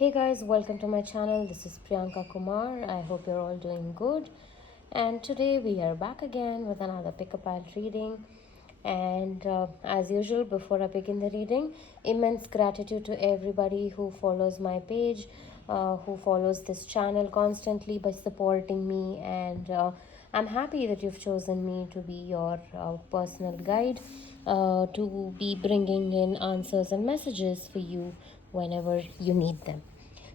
Hey guys, welcome to my channel. This is Priyanka Kumar. I hope you're all doing good. And today we are back again with another pick-a-pile reading. And as usual, before I begin the reading, immense gratitude to everybody who follows my page, who follows this channel constantly by supporting me. And I'm happy that you've chosen me to be your personal guide, to be bringing in answers and messages for you whenever you need them.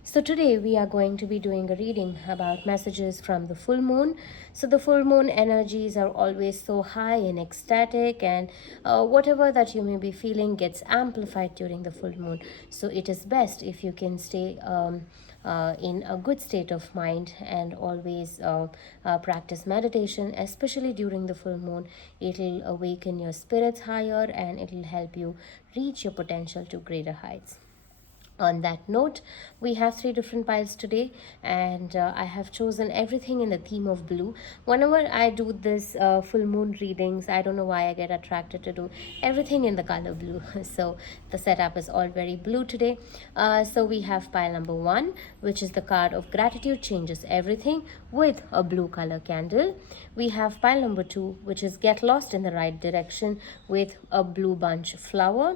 So today we are going to be doing a reading about messages from the full moon. So the full moon energies are always so high and ecstatic, and whatever that you may be feeling gets amplified during the full moon. So it is best if you can stay in a good state of mind and always practice meditation, especially during the full moon. It'll awaken your spirits higher and it'll help you reach your potential to greater heights. On that note, we have three different piles today, and I have chosen everything in the theme of blue. Whenever I do this full moon readings, I don't know why I get attracted to do everything in the color blue. So the setup is all very blue today. So we have pile number 1, which is the card of gratitude changes everything, with a blue color candle. We have pile number 2, which is get lost in the right direction, with a blue bunch flower.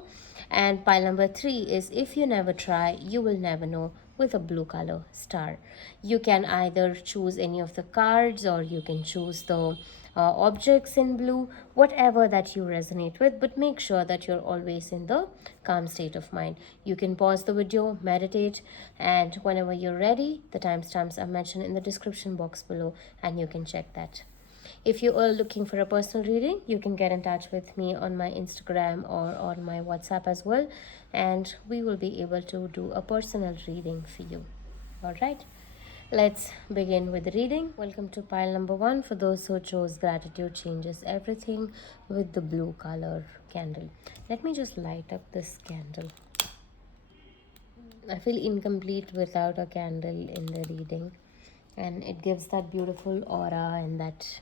And pile number 3 is if you never try, you will never know, with a blue color star. You can either choose any of the cards or you can choose the objects in blue, whatever that you resonate with, but make sure that you're always in the calm state of mind. You can pause the video, meditate, and whenever you're ready, the timestamps are mentioned in the description box below and you can check that. If you are looking for a personal reading, you can get in touch with me on my Instagram or on my WhatsApp as well, and we will be able to do a personal reading for you. All right, let's begin with the reading. Welcome to pile number 1 for those who chose gratitude changes everything, with the blue color candle. Let me just light up this candle. I feel incomplete without a candle in the reading, and it gives that beautiful aura and that.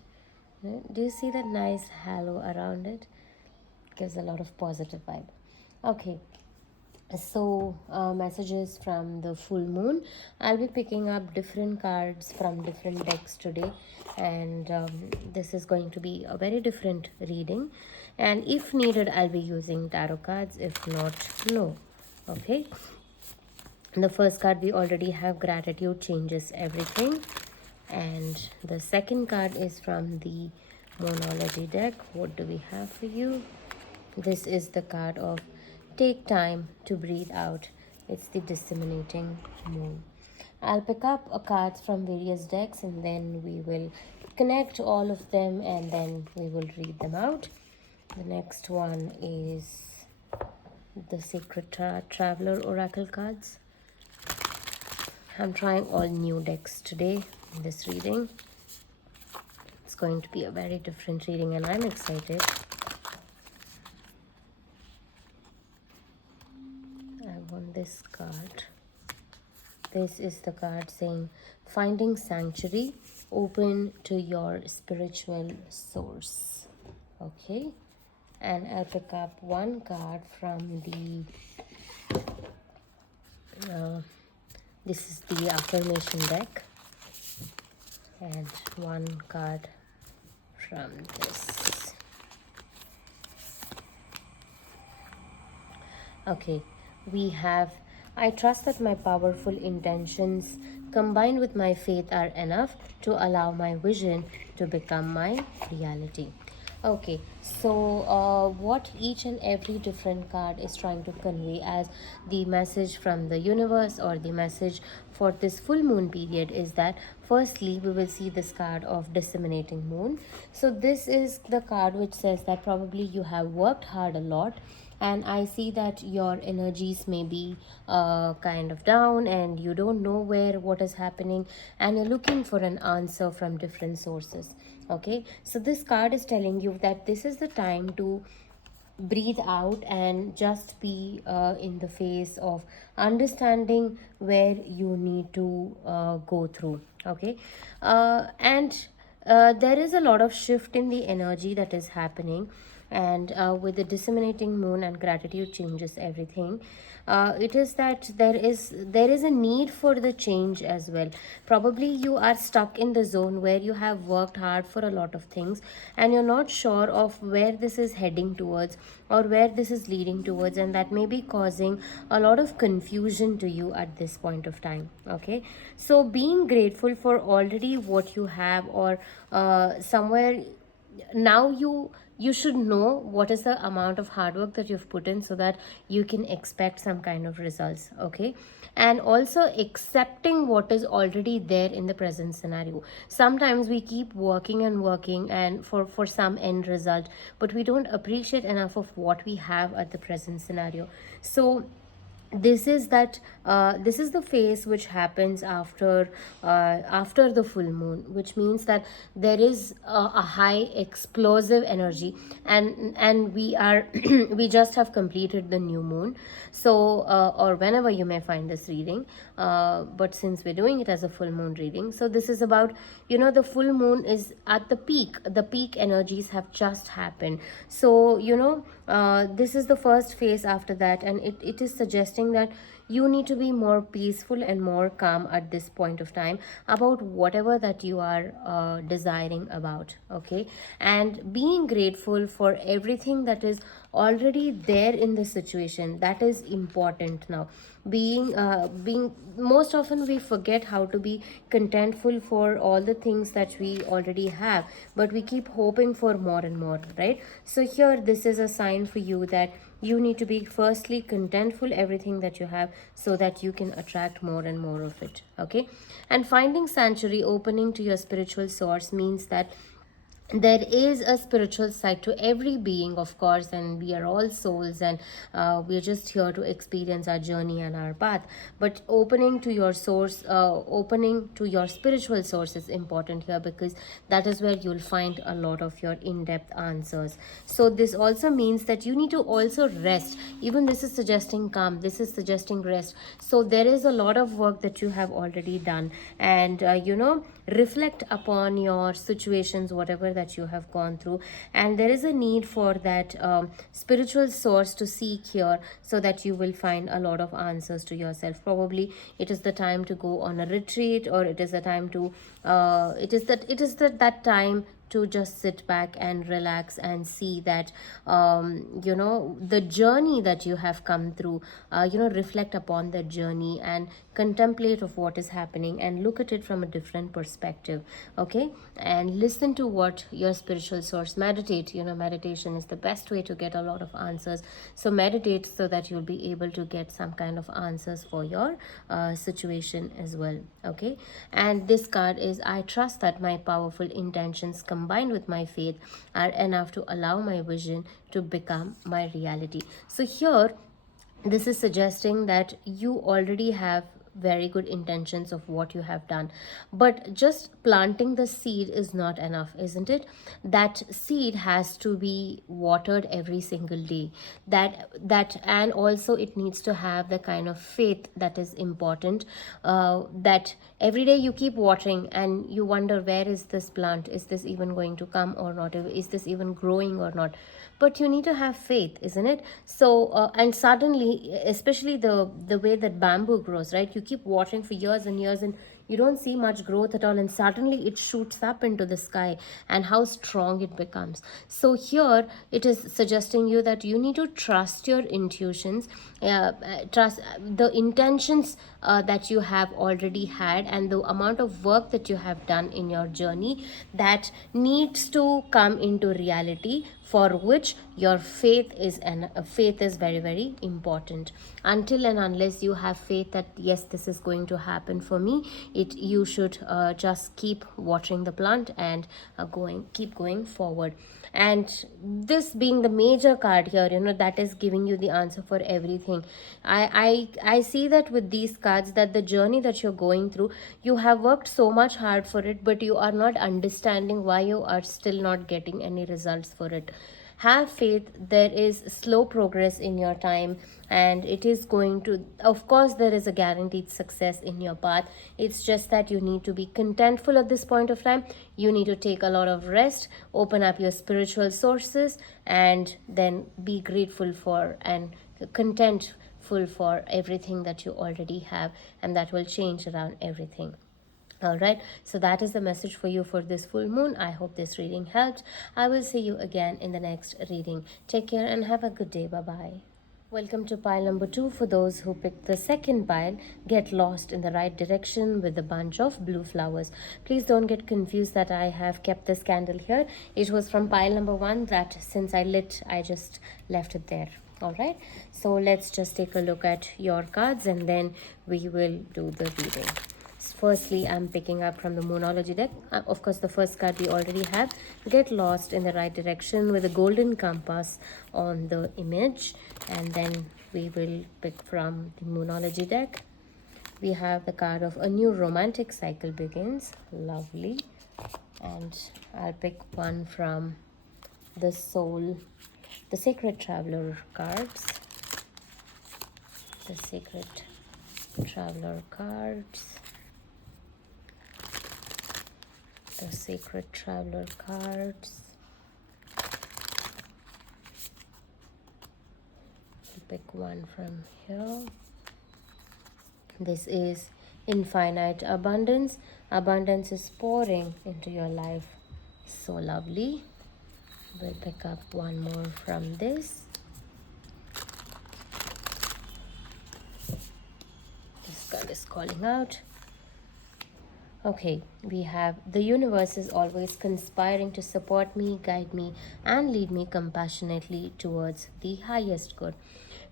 Do you see that nice halo around it? Gives a lot of positive vibe. Okay, so messages from the full moon. I'll be picking up different cards from different decks today, and this is going to be a very different reading. And if needed, I'll be using tarot cards. If not, no. Okay. The first card we already have, gratitude changes everything, and the second card is from the Monology deck. What do we have for you? This is the card of take time to breathe out. It's the disseminating moon. I'll pick up cards from various decks and then we will connect all of them and then we will read them out. The next one is the Sacred Traveler Oracle cards. I'm trying all new decks today in this reading. It's going to be a very different reading and I'm excited. I want this card. This is the card saying finding sanctuary, open to your spiritual source. Okay, and I'll pick up one card from the this is the affirmation deck, and one card from this. Okay, we have I trust that my powerful intentions combined with my faith are enough to allow my vision to become my reality. Okay, so what each and every different card is trying to convey as the message from the universe or the message for this full moon period is that firstly we will see this card of disseminating moon. So this is the card which says that probably you have worked hard a lot, and I see that your energies may be kind of down and you don't know what is happening and you're looking for an answer from different sources. Okay, so this card is telling you that this is the time to breathe out and just be in the face of understanding where you need to go through. Okay, and there is a lot of shift in the energy that is happening, And with the disseminating moon and gratitude changes everything, it is that there is a need for the change as well. Probably you are stuck in the zone where you have worked hard for a lot of things, and you're not sure of where this is heading towards or where this is leading towards, and that may be causing a lot of confusion to you at this point of time. Okay, so being grateful for already what you have, or somewhere now you should know what is the amount of hard work that you've put in, so that you can expect some kind of results. Okay, and also accepting what is already there in the present scenario. Sometimes we keep working and working and for some end result, but we don't appreciate enough of what we have at the present scenario. So this is the phase which happens after the full moon, which means that there is a high explosive energy, and we are we just have completed the new moon. So or whenever you may find this reading, but since we're doing it as a full moon reading, so this is about, the full moon is at the peak energies have just happened. So this is the first phase after that, and it is suggesting that you need to be more peaceful and more calm at this point of time about whatever that you are desiring about. Okay, and being grateful for everything that is already there in the situation, that is important now. Being most often we forget how to be contentful for all the things that we already have, but we keep hoping for more and more, right? So here this is a sign for you that you need to be firstly contentful everything that you have, so that you can attract more and more of it. Okay, and finding sanctuary, opening to your spiritual source, means that there is a spiritual side to every being, of course, and we are all souls, and we are just here to experience our journey and our path. But opening to your source, opening to your spiritual source is important here, because that is where you'll find a lot of your in-depth answers. So this also means that you need to also rest. Even this is suggesting calm, this is suggesting rest. So there is a lot of work that you have already done, and reflect upon your situations, whatever that you have gone through, and there is a need for that spiritual source to seek here, so that you will find a lot of answers to yourself. Probably it is the time to go on a retreat, or it is the time to that time to just sit back and relax and see that the journey that you have come through. Reflect upon that journey and contemplate of what is happening, and look at it from a different perspective. Okay, and listen to what your spiritual source. Meditate. Meditation is the best way to get a lot of answers. So meditate, so that you'll be able to get some kind of answers for your situation as well. Okay, and this card is, I trust that my powerful intentions combined with my faith are enough to allow my vision to become my reality. So here this is suggesting that you already have very good intentions of what you have done, but just planting the seed is not enough, isn't it? That seed has to be watered every single day. That and also it needs to have the kind of faith that is important, that every day you keep watering and you wonder, where is this plant? Is this even going to come or not? Is this even growing or not? But you need to have faith, isn't it? So and suddenly, especially the way that bamboo grows, right? You keep watering for years and years, and you don't see much growth at all, and suddenly it shoots up into the sky, and how strong it becomes. So here it is suggesting you that you need to trust your intuitions, trust the intentions that you have already had, and the amount of work that you have done in your journey that needs to come into reality, for which your faith is very, very important. Until and unless you have faith that yes, this is going to happen for me, you should just keep watering the plant and keep going forward. And this being the major card here, that is giving you the answer for everything. I see that with these cards, that the journey that you're going through, you have worked so much hard for it, but you are not understanding why you are still not getting any results for it. Have faith, there is slow progress in your time, and it is going to, of course there is a guaranteed success in your path. It's just that you need to be contentful at this point of time. You need to take a lot of rest, open up your spiritual sources, and then be grateful for and contentful for everything that you already have, and that will change around everything. All right, so that is the message for you for this full moon. I hope this reading helped. I will see you again in the next reading. Take care and have a good day. Bye bye. Welcome to pile number 2. For those who picked the second pile, get lost in the right direction with a bunch of blue flowers. Please don't get confused that I have kept this candle here. It was from pile number 1 that since I lit, I just left it there. All right, so let's just take a look at your cards and then we will do the reading. Firstly, I'm picking up from the Moonology deck. Of course, the first card we already have. Get lost in the right direction with a golden compass on the image. And then we will pick from the Moonology deck. We have the card of a new romantic cycle begins. Lovely. And I'll pick one from the Sacred Traveler cards. The Sacred Traveler cards. The Sacred Traveler cards. Pick one from here. This is infinite abundance. Abundance is pouring into your life. So lovely. We'll pick up one more from this. This card is calling out. Okay, we have the universe is always conspiring to support me, guide me, and lead me compassionately towards the highest good.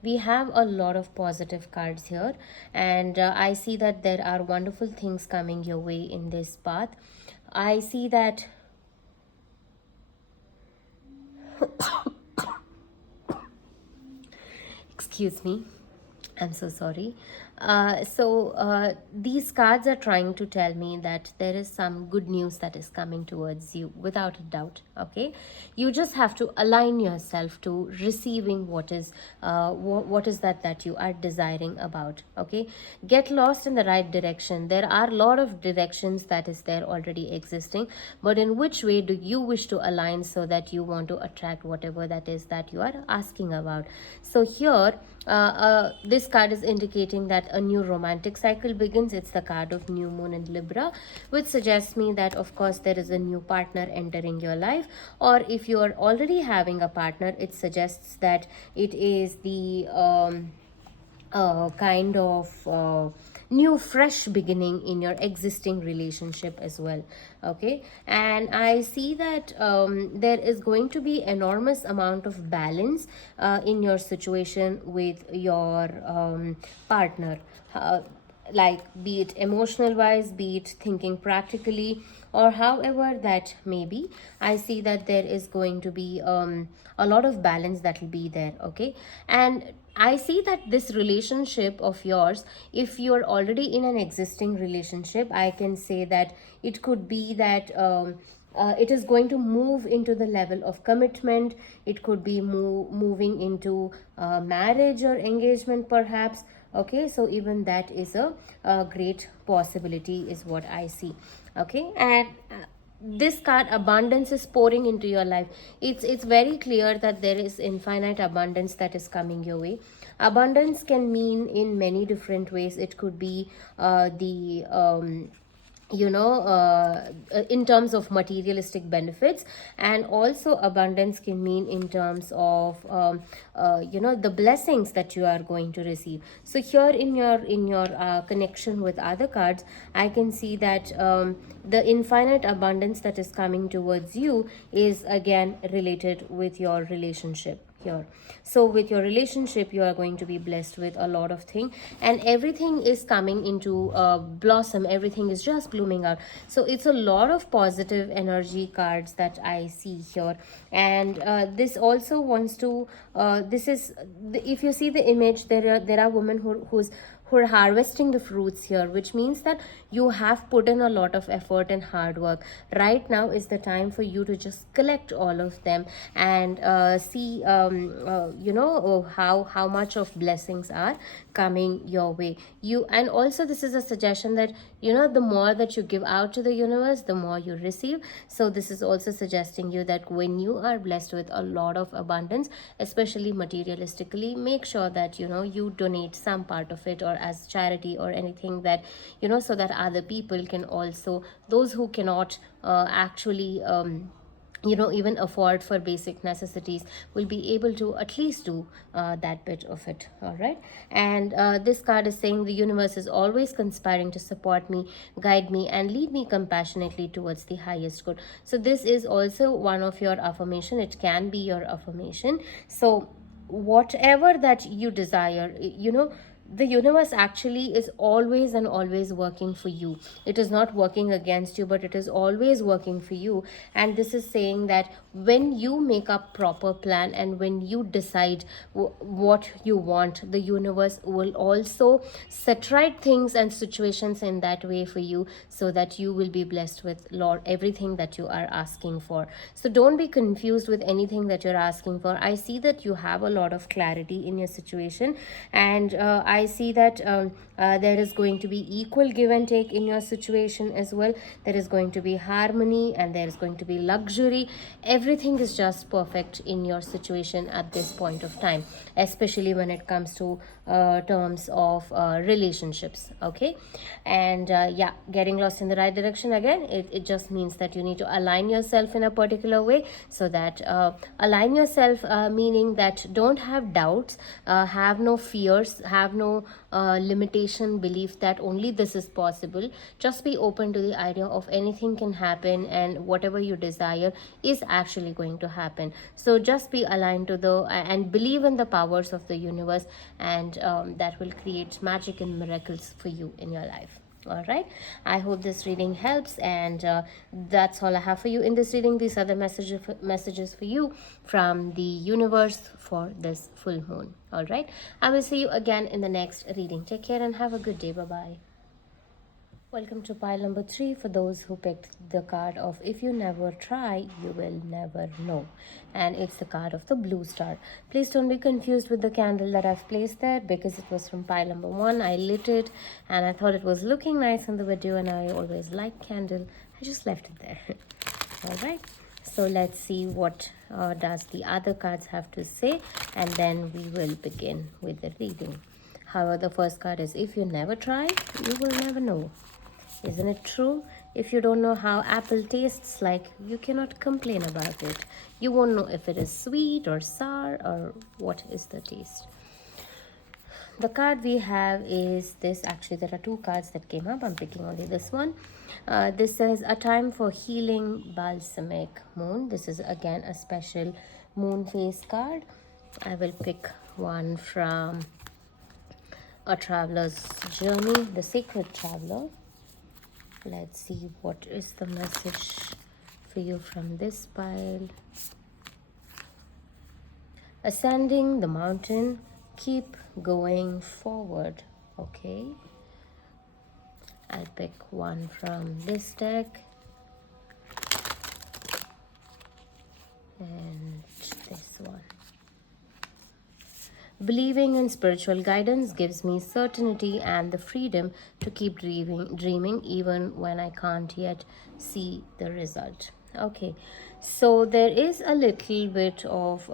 We have a lot of positive cards here, and I see that there are wonderful things coming your way in this path. I see that excuse me, I'm so sorry. These cards are trying to tell me that there is some good news that is coming towards you without a doubt. Okay, you just have to align yourself to receiving what is that you are desiring about. Okay, get lost in the right direction. There are a lot of directions that is there already existing, but in which way do you wish to align so that you want to attract whatever that is that you are asking about? So here this card is indicating that a new romantic cycle begins. It's the card of new moon in Libra, which suggests me that of course there is a new partner entering your life, or if you are already having a partner, it suggests that it is the kind of new fresh beginning in your existing relationship as well. Okay, and I see that there is going to be enormous amount of balance in your situation with your partner, like be it emotional wise, be it thinking practically, or however that may be. I see that there is going to be a lot of balance that will be there. Okay, and I see that this relationship of yours, if you're already in an existing relationship, I can say that it could be that it is going to move into the level of commitment. It could be moving into marriage or engagement perhaps. Okay, so even that is a great possibility is what I see. Okay, and this card abundance is pouring into your life. It's very clear that there is infinite abundance that is coming your way. Abundance can mean in many different ways. It could be the in terms of materialistic benefits, and also abundance can mean in terms of the blessings that you are going to receive. So here in your connection with other cards, I can see that the infinite abundance that is coming towards you is again related with your relationship here. So with your relationship, you are going to be blessed with a lot of things, and everything is coming into blossom. Everything is just blooming out. So it's a lot of positive energy cards that I see here. And this also wants to this is if you see the image, there are women who's who are harvesting the fruits here, which means that you have put in a lot of effort and hard work. Right now is the time for you to just collect all of them and see how much of blessings are coming your way. You, and also this is a suggestion that the more that you give out to the universe, the more you receive. So this is also suggesting you that when you are blessed with a lot of abundance, especially materialistically, make sure that you donate some part of it, or as charity or anything, that so that other people can also, those who cannot actually even afford for basic necessities, will be able to at least do that bit of it. All right. And this card is saying the universe is always conspiring to support me, guide me, and lead me compassionately towards the highest good. So this is also one of your affirmation. It can be your affirmation. So whatever that you desire, the universe actually is always and always working for you. It is not working against you, but it is always working for you. And this is saying that when you make a proper plan and when you decide what you want, the universe will also set right things and situations in that way for you, so that you will be blessed with Lord everything that you are asking for. So don't be confused with anything that you're asking for. I see that you have a lot of clarity in your situation, and I see that there is going to be equal give and take in your situation as well. There is going to be harmony and there is going to be luxury. Everything is just perfect in your situation at this point of time, especially when it comes to terms of relationships. Okay. And yeah, getting lost in the right direction, again, it just means that you need to align yourself in a particular way. So that align yourself, meaning that don't have doubts, have no fears, have no limitation belief that only this is possible. Just be open to the idea of anything can happen, and whatever you desire is actually going to happen. So just be aligned to the and believe in the powers of the universe, and that will create magic and miracles for you in your life. All right, I hope this reading helps, and that's all I have for you in this reading. These are the messages for you from the universe for this full moon. All right, I will see you again in the next reading. Take care and have a good day. Bye bye. Welcome to pile number 3 for those who picked the card of if you never try, you will never know. And it's the card of the blue star. Please don't be confused with the candle that I've placed there, because it was from pile number 1. I lit it and I thought it was looking nice in the video, and I always like candle. I just left it there. All right. So let's see what does the other cards have to say, and then we will begin with the reading. However, the first card is if you never try, you will never know. Isn't it true? If you don't know how apple tastes like, you cannot complain about it. You won't know if it is sweet or sour or what is the taste. The card we have is this. Actually, there are 2 cards that came up. I'm picking only this one. This says a time for healing, balsamic moon. This is again a special moon phase card. I will pick one from A Traveler's Journey, the Sacred Traveler. Let's see what is the message for you from this pile. Ascending the mountain, keep going forward. Okay. I'll pick one from this deck. And this one. Believing in spiritual guidance gives me certainty and the freedom to keep dreaming even when I can't yet see the result. Okay, so there is a little bit of,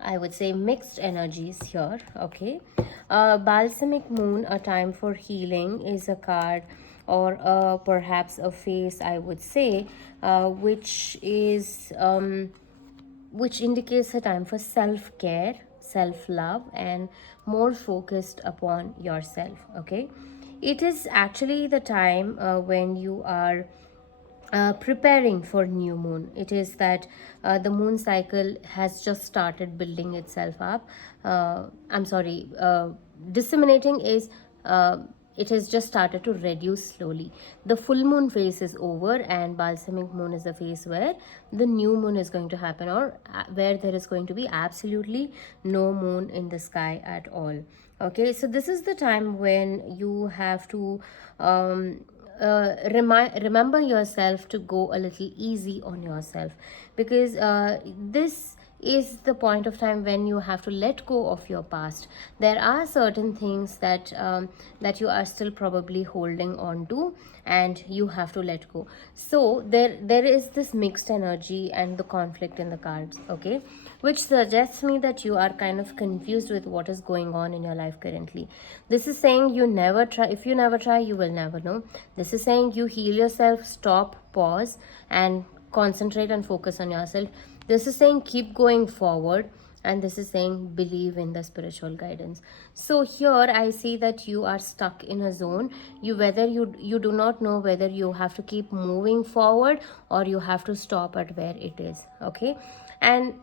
I would say, mixed energies here. Okay, Balsamic Moon, a time for healing, is a card, or perhaps a phase, I would say, which is which indicates a time for self-care, self-love, and more focused upon yourself. Okay, it is actually the time when you are preparing for new moon. It is that the moon cycle has just started building itself up. I'm sorry, disseminating is it has just started to reduce slowly. The full moon phase is over, and balsamic moon is a phase where the new moon is going to happen, or where there is going to be absolutely no moon in the sky at all. Okay, so this is the time when you have to remember yourself to go a little easy on yourself, because this is the point of time when you have to let go of your past. There are certain things that you are still probably holding on to, and you have to let go. So there is this mixed energy and the conflict in the cards, okay, which suggests me that you are kind of confused with what is going on in your life currently. This is saying you never try. If you never try, you will never know. This is saying you heal yourself, stop, pause, and concentrate and focus on yourself. This is saying keep going forward, and this is saying believe in the spiritual guidance. So here I see that you are stuck in a zone. You do not know whether you have to keep moving forward or you have to stop at where it is, okay. And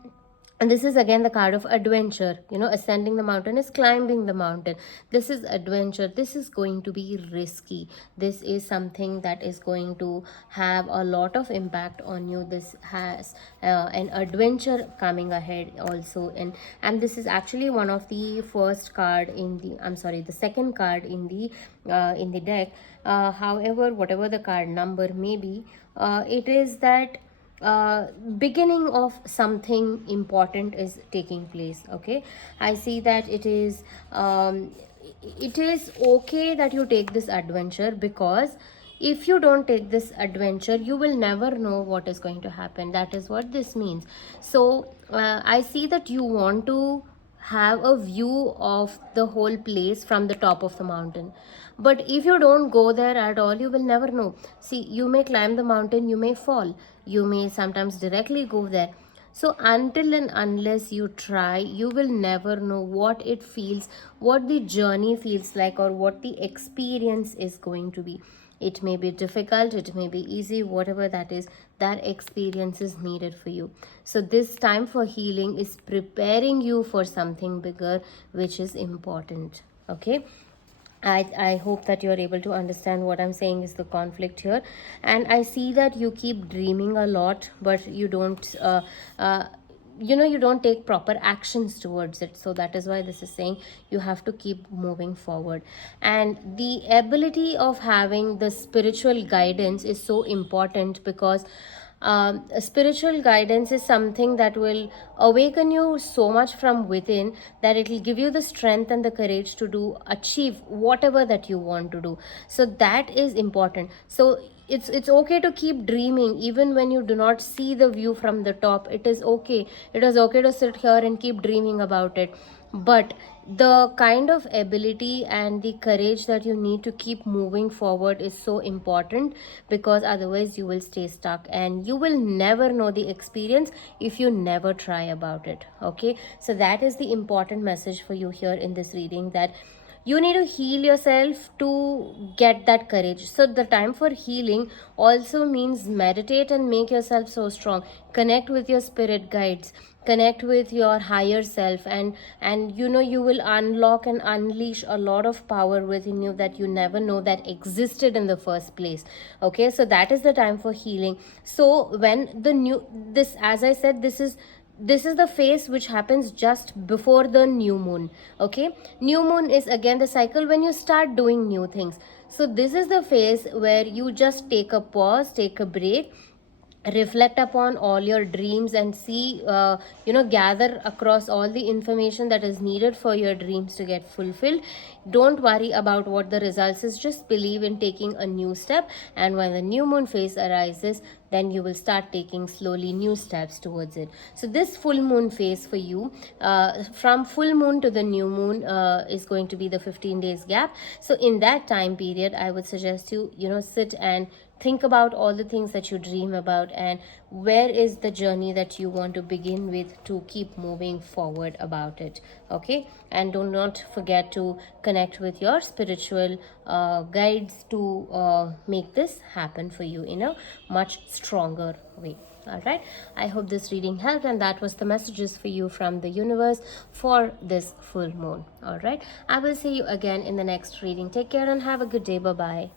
this is again the card of adventure. Ascending the mountain is climbing the mountain. This is adventure. This is going to be risky. This is something that is going to have a lot of impact on you. This has an adventure coming ahead also. And this is actually one of the first card in the, I'm sorry, the second card in the deck. However, whatever the card number may be, it is that beginning of something important is taking place, okay. I see that it is okay that you take this adventure, because if you don't take this adventure, you will never know what is going to happen. That is what this means. So I see that you want to have a view of the whole place from the top of the mountain, but if you don't go there at all, you will never know. See, you may climb the mountain, you may fall, you may sometimes directly go there. So until and unless you try, you will never know what it feels, what the journey feels like, or what the experience is going to be. It may be difficult, it may be easy, whatever that is, that experience is needed for you. So this time for healing is preparing you for something bigger, which is important, okay. I hope that you're able to understand what I'm saying is the conflict here. And I see that you keep dreaming a lot, but you don't take proper actions towards it. So that is why this is saying you have to keep moving forward. And the ability of having the spiritual guidance is so important, because spiritual guidance is something that will awaken you so much from within, that it will give you the strength and the courage to achieve whatever that you want to do. So that is important. So it's okay to keep dreaming even when you do not see the view from the top. It is okay. It is okay to sit here and keep dreaming about it, but the kind of ability and the courage that you need to keep moving forward is so important, because otherwise you will stay stuck and you will never know the experience if you never try about it, okay. So that is the important message for you here in this reading, that you need to heal yourself to get that courage. So the time for healing also means meditate and make yourself so strong. Connect with your spirit guides, connect with your higher self, and you will unlock and unleash a lot of power within you that you never know that existed in the first place, okay. So that is the time for healing. So when the new this as I said, this is the phase which happens just before the new moon, okay. New moon is again the cycle when you start doing new things. So this is the phase where you just take a pause, take a break, reflect upon all your dreams, and see gather across all the information that is needed for your dreams to get fulfilled. Don't worry about what the results is, just believe in taking a new step, and when the new moon phase arises, then you will start taking slowly new steps towards it. So this full moon phase for you, from full moon to the new moon, is going to be the 15 days gap. So in that time period, I would suggest you sit and think about all the things that you dream about, and where is the journey that you want to begin with to keep moving forward about it, okay. And do not forget to connect with your spiritual guides to make this happen for you in a much stronger way. All right, I hope this reading helped, and that was the messages for you from the universe for this full moon. All right, I will see you again in the next reading. Take care and have a good day. Bye bye.